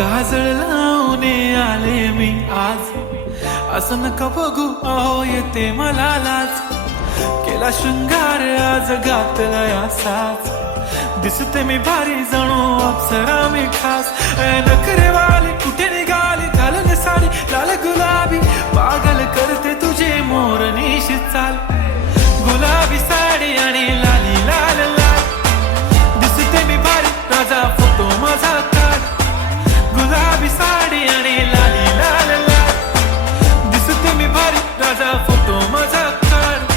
काजळ लावून आले मी आज, असं नका बघू अहो येते मला लाज. केला शृंगार आज घातलाय असाच, दिसते मी भारी जणू अप्सरा मी खास. नखरेवाली कुठे निघाली घालून साडी लाल गुलाबी, पागल करते तुझे मोरनीशी चाल. गुलाबी साडी आणि लाली लाल लाल, दिसते मी भारी राजा फोटो माझा काढ. गुलाबी साडी आणि लाली लाल लाल, दिसते मी भारी राजा फोटो माझा काढ.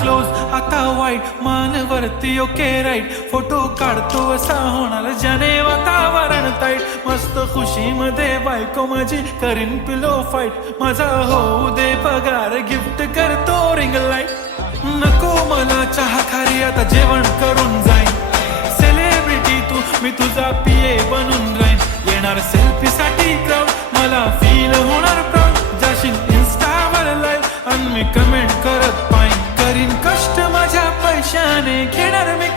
क्लोज आता वाईट मानवरती ओके राईट, फोटो काढतो असा होणार ज्याने वातावरण ताईट. मस्त खुशी मध्ये बायको माझी करीन पिलो फाईट, माझा होऊ दे पगार गिफ्ट करतो रिंग लाईट. नको मला चहा खारी आता जेवण करून जाईन, सेलिब्रिटी तू मी तुझा पिये बनून राहीन. येणार सेल्फी साठी क्राऊड मला फील होणार प्राऊड, जाशील इन्स्टावर लाईव्ह आणि मी कमेंट करत पाहिन. करीन कष्ट माझ्या पैशाने घेणार मी